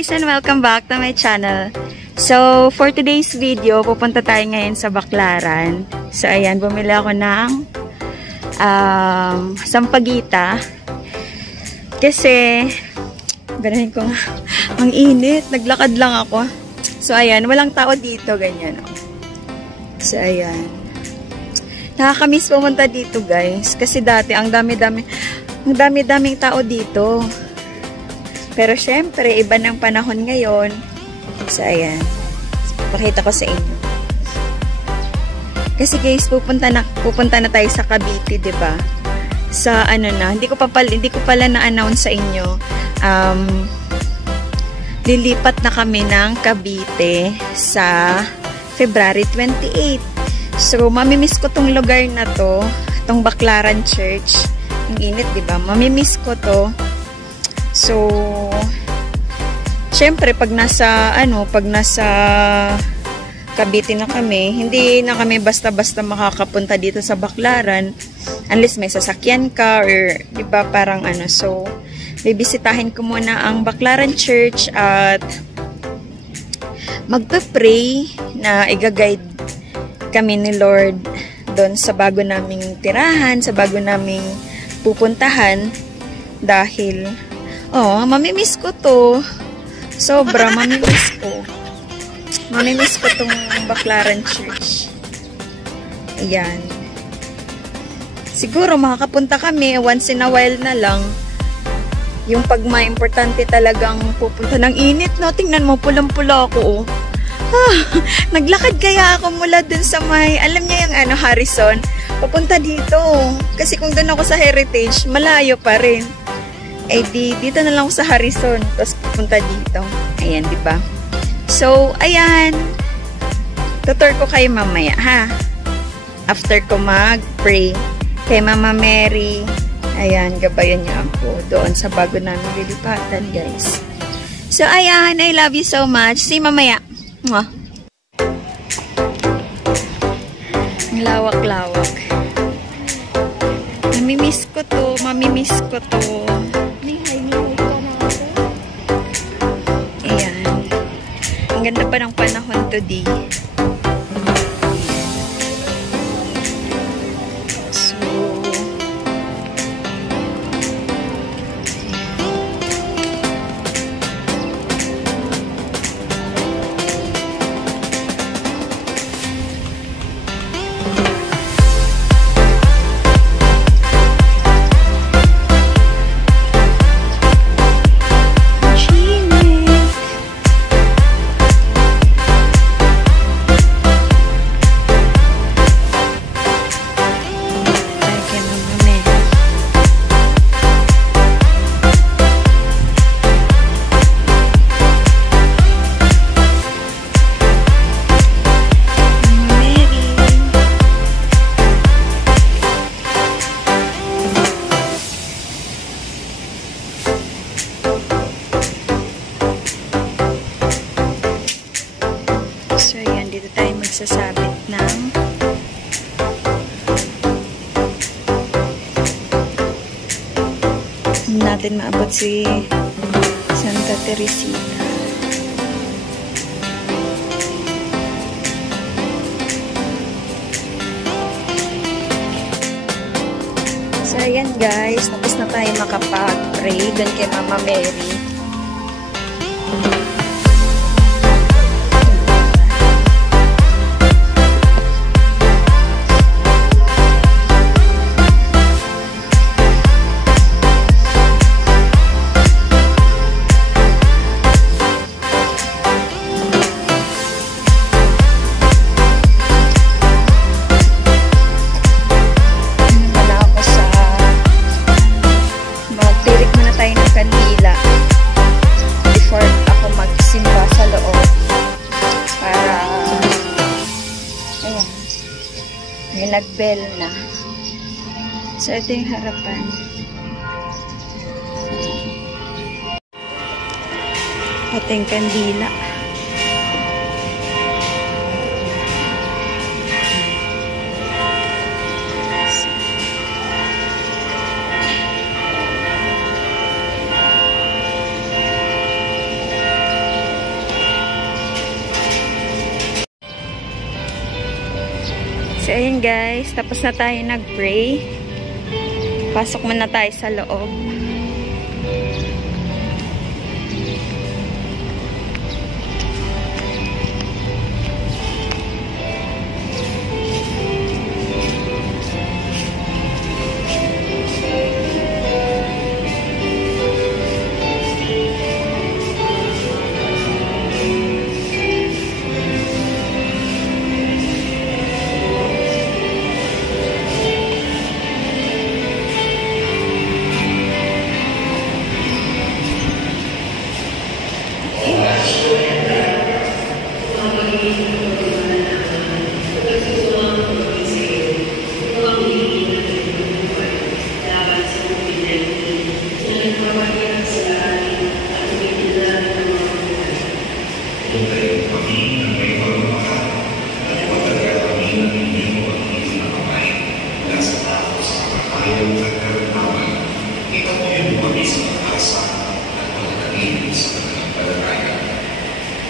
guys and welcome back to my channel. So, for today's video, pupunta tayo ngayon sa Baclaran. So, ayan, bumili ako ng sampagita. Kasi, ganahin ko nga, ang init. Naglakad lang ako. So, ayan, walang tao dito, ganyan. So, ayan. Nakakamiss pumunta dito, guys. Kasi dati, ang dami-daming tao dito. Pero syempre, iba ng panahon ngayon. So, ayan. Pakita ko sa inyo. Kasi guys, pupunta na tayo sa Cavite, 'di ba? Sa ano na, hindi ko pala na-announce sa inyo. Lilipat na kami ng Cavite sa February 28. So, mamimiss ko tong lugar na to, tong Baclaran Church. Ang init, 'di ba? Mamimiss ko to. So, syempre, pag nasa Cavite na kami, hindi na kami basta-basta makakapunta dito sa Baclaran unless may sasakyan ka or, di ba, parang ano. So, bibisitahin ko muna ang Baclaran Church at magpe-pray na i-guide kami ni Lord doon sa bago naming tirahan, sa bago naming pupuntahan dahil mamimiss ko to. Sobra, mamimiss ko. Mamimiss ko tong Baclaran Church. Ayan. Siguro makakapunta kami once in a while na lang. Yung pag may importante talagang pupunta ng init, no? Tingnan mo, pulang-pula ako, naglakad kaya ako mula dun sa may, alam niya yung Harrison, papunta dito. Kasi kung dun ako sa Heritage, malayo pa rin. Eh dito na lang ako sa Harrison, tapos pupunta dito. Ayan, di ba? So, ayan. Tutor ko kayo mamaya, ha? After ko mag-pray kay Mama Mary. Ayan, gabayan niya ako doon sa bago namin lilipatan, guys. So, ayan. I love you so much. See you mamaya. Mwah. Ang lawak-lawak. Mamimiss ko to. Mamimiss ko to. Ang ganda pa ng panahon today. So, ayan, dito tayo magsasabit ng natin maabot si Santa Teresita. So, ayan guys, tapos na tayo makapag-pray doon kay Mama Mary. Nag-bell na. So, ito yung harapan. Ito yung kandila. So, ayun guys. Tapos na tayo nag-pray. Pasok muna tayo sa loob.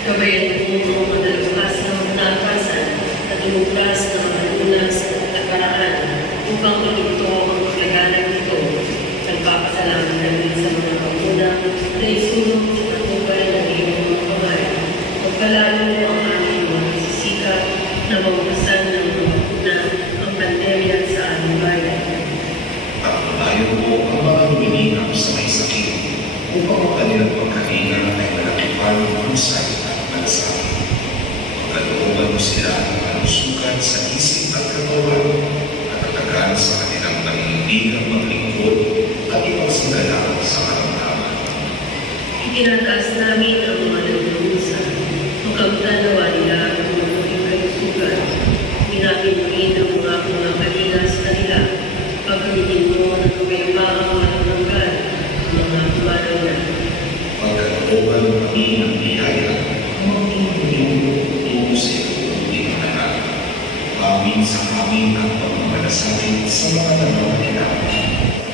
Kabayan po mga madalagas na matakasan at lumuglas na malunas at paraan upang matugto ang paglaganay nito. Nagpapasalamat namin sa mga pagmuna na isulong sa patubay ng iyong mga kamay. Pagpalalo ang aming mga nagsisikap na mawasan ng mga bakuna ang pandemya sa aming bayan. Tayo po ang mga luminap sa may sakit upang ang kanilang pagkalingan ay malakipan ng husay at malasakit. Pagkalooban mo sila ang kalusugan sa isip at katawan at tatagan sa kanilang nangindigang maglingkod at ipagsigalaan sa karamdaman. Itinataas namin ang mga nagdurusa. Magkamtanawa nila ang mga maging kalusugan. Pinapinugin ang mga kalina sa kanila. Pagkalitin mo na tumaypa ang mga tulanggan, ang mga kumaraw na. Pagkalooban kami ng biyaya, tubusin ang pinakanan. Amin sa amin ang pagmamalasakit sa mga nangangailangan.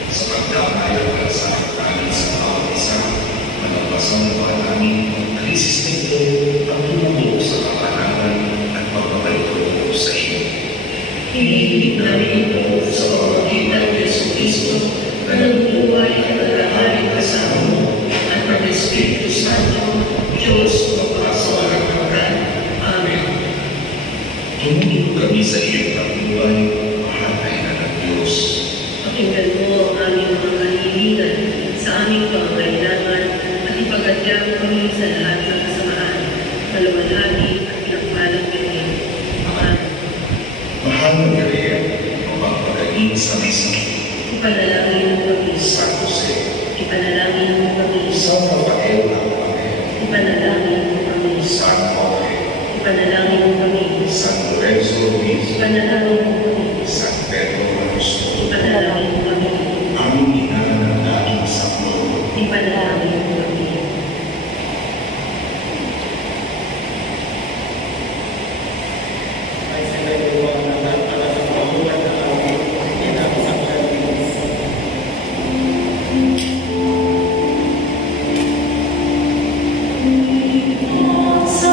Sa pagdamay sa amin sa bawat isa, malagpasan ba namin ang krisis na ito ang tumulong sa kapananan at pagbabalito sa iyo. Hinihilig namin ito sa pamamagitan ng Jesucristo na nagbuhay at naghahalin kasama mo at ng Espiritu Santo, Diyos magpasawalang hanggan. Amen. Tumulong kami sa iyong pagbuhay, mahatay na ng Diyos. Pakinggan mo ang aming mga kahilingan sa aming pangangailangan at ipagadya mo kami sa lahat ng kasamaan, maluwalhati at pinagpalang ganyan. Amen. Mahal na Maria, mapagpagaling sa may sakit. Ipanalangin mo kami. San Jose, Ipanalangin mo kami. San Rafael ng Panginoon, Ipanalangin mo kami. San Jorge, Ipanalangin mo kami. San Lorenzo Ruiz, Ipanalangin mo kami. San Pedro Manusco, Ipanalangin mo kami. aming ina ng laging sa mundo. Ipanalangin mo kami. Sa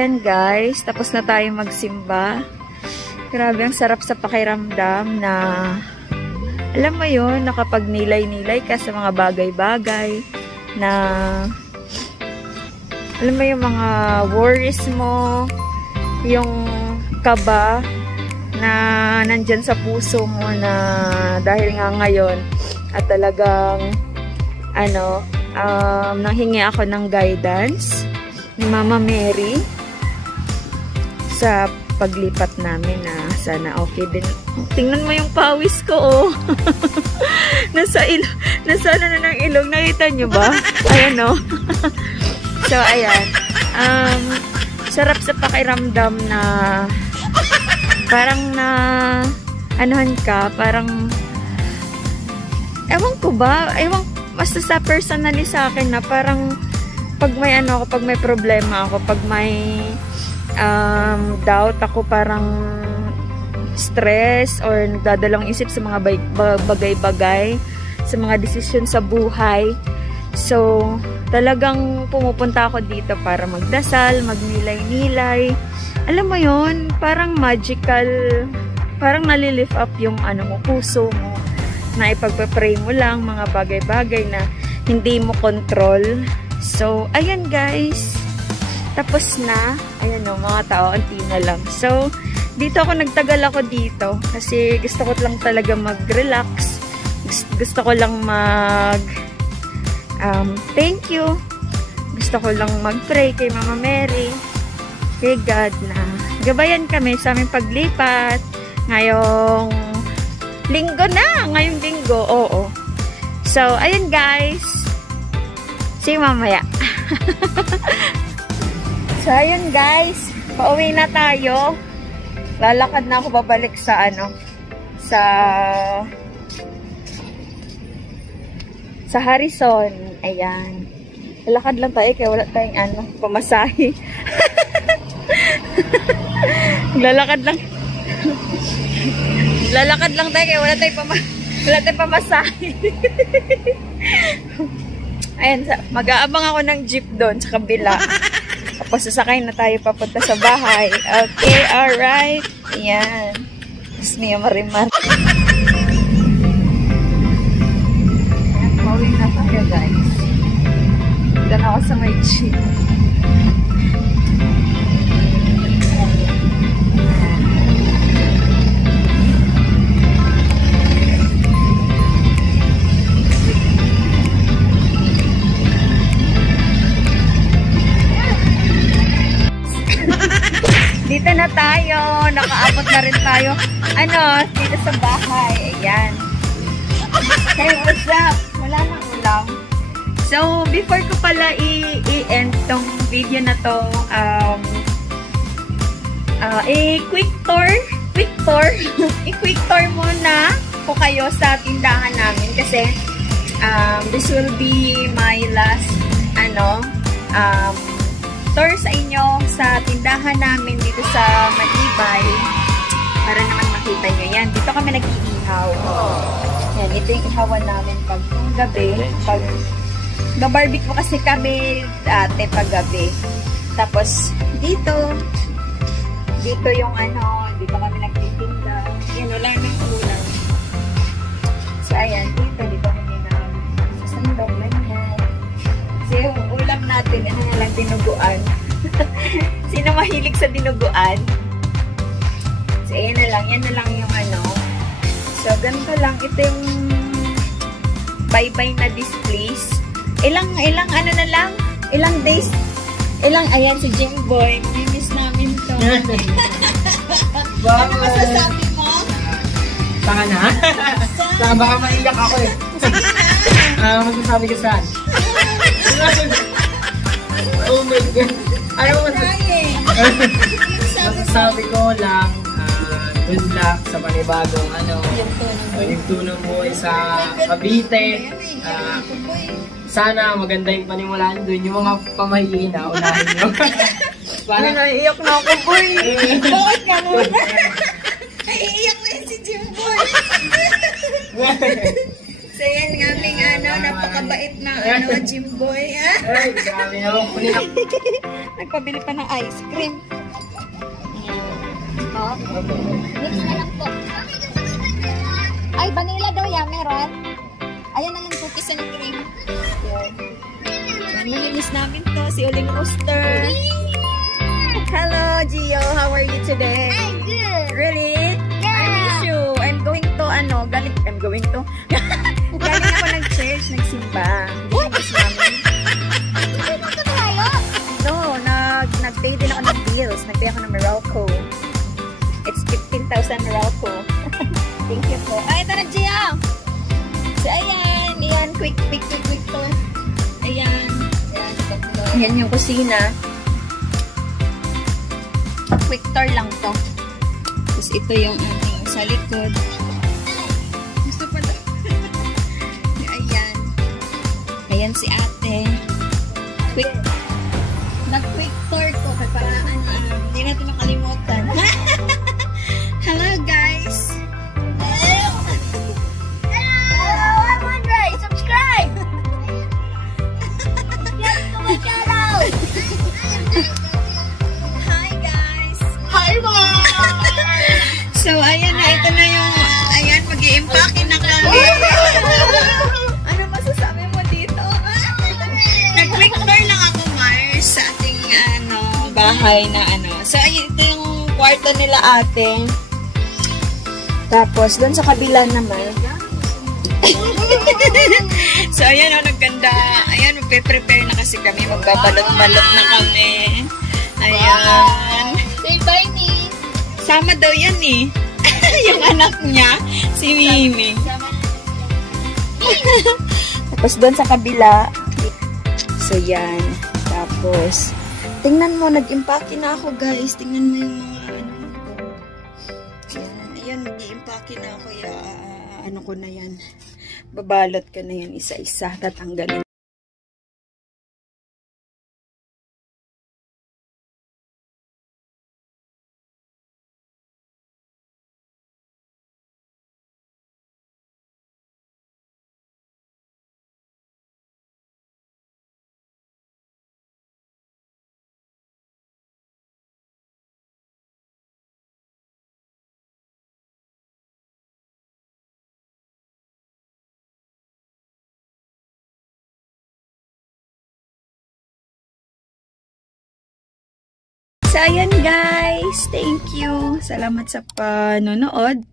ayan guys, tapos na tayo magsimba. Grabe, ang sarap sa pakiramdam na, alam mo yun, nakapagnilay-nilay ka sa mga bagay-bagay na, alam mo yung mga worries mo, yung kaba na nandyan sa puso mo na dahil nga ngayon at talagang nanghingi ako ng guidance ni Mama Mary sa paglipat namin na sana okay din. Tingnan mo yung pawis ko, oh. nasa na ng ilong. Nakita nyo ba? Ayan, oh. So, ayan. Sarap sa pakiramdam na parang na anuhan ka, parang ewan ko ba? Basta sa personally sa akin na parang pag may pag may problema ako, pag may doubt ako, parang stress or nagdadalawang isip sa mga bagay-bagay, sa mga desisyon sa buhay. So, talagang pumupunta ako dito para magdasal, magnilay-nilay. Alam mo yon, parang magical, parang nalilift up yung puso mo, na ipagpe-pray mo lang mga bagay-bagay na hindi mo control. So, ayan guys, tapos na. Ayan o, mga tao, anti na lang. So, dito ako, nagtagal ako dito kasi gusto ko lang talaga mag-relax. Gusto ko lang thank you. Gusto ko lang mag-pray kay Mama Mary, kay God na gabayan kami sa aming paglipat ngayong linggo na. Ngayong linggo, oo. So, ayan guys. See you mamaya. So, ayan guys. Pauwi na tayo. Lalakad na ako babalik sa sa Harrison. Ayan. Lalakad lang tayo kaya wala tayong pamasahe. Lalakad lang tayo kaya wala tayong pamasahe. Ayan, mag-aabang ako ng jeep doon sa kabila. Tapos sasakay na tayo papunta sa bahay. Okay, alright. Ayan. Tapos niya marimar. Ayan, pauwi na tayo guys. Doon ako sa may jeep. Dito na tayo. Nakaabot na rin tayo. Dito sa bahay. Ayan. Hey, what's up? Wala nang ulam. So, before ko pala i-end tong video na to, quick tour muna po kayo sa tindahan namin kasi this will be my last tour sa inyo sa tindahan namin dito sa Manibay para naman makita nyo yan. Dito kami nag-iihaw. Yan, ito yung ihawan namin pag gabi. Pag barbecue kasi kami dati pag gabi. Tapos dito yung dito kami nagtitinda. Yan, wala nang ulam. So ayan, dito kami sandok lang yan. Kasi yung ulam natin, lang dinuguan. Sino mahilig sa dinuguan? So, yan na lang yung So, ganito lang. Ito yung bye-bye na displays. Ilang days. Ayan, si Jimboy. Mimiss namin to. Ano masasabi mo? Saka na? Baka maiyak ako eh. Masasabi ko saan? Oh my God. Masasabi ko lang, good luck sa panibagong yung tunong buhay sa Cavite. Sana maganda yung panimulaan doon. Yung mga pamahihina, unahin nyo. Parang naiiyak na ako, boy. Bakit ka nun? Naiiyak na yun si Jimboy. So yan nga, napakabait na Ano, Jimboy, ha? Ay, grabe naman. Kunin ako. Nagpabili pa ng ice cream. Oh. Mix na lang po. Ay, vanilla daw yan, meron. Ayan na lang cookies and cream. Yan. Malinis namin to, si Uling Rooster. Hello, Gio. How are you today? I'm good. Really? I miss you. I'm going to. Galing ako nag-church, nagsimba. Business namin. Hindi mo ito tayo. No, nag-pay din ako ng bills. Nag-pay ako ng Meralco. It's 15,000 Meralco. Thank you po. Ay, ito na, Gio. So, ayan. Ayan, quick to. Ayan. Ayan yung kusina. Quick tour lang to. Tapos ito yung sa likod. Gusto pa to. Ayan. Ayan si ate. Nag-quick tour ko. Para hindi natin makalimutan. Hello guys. Hello, I'm Andre. Subscribe. Yes, to my channel. Hi guys. Hi, Mom. So ayan na. Ito na yung mag-i-impake na kami. Ano masasabi mo dito? Nag-quick tour lang ako, Mars, sa ating bahay na So, ayun, ito yung kwarto nila ate. Tapos, doon sa kabila naman. So, ayan nagganda. Ayan, magpe-prepare na kasi kami. Magbabalot-balot na kami. Ayan. Say bye, ni. Sama daw yan eh. Yung anak niya, si Mimi. Tapos doon sa kabila. So yan. Tapos, tingnan mo, nag-impake na ako guys. Tingnan mo yung mga Yan. Ayan, nag-impake na ako. Ko na yan. Babalot ka na yan isa-isa. Tatanggalin. So, ayan guys. Thank you. Salamat sa panonood.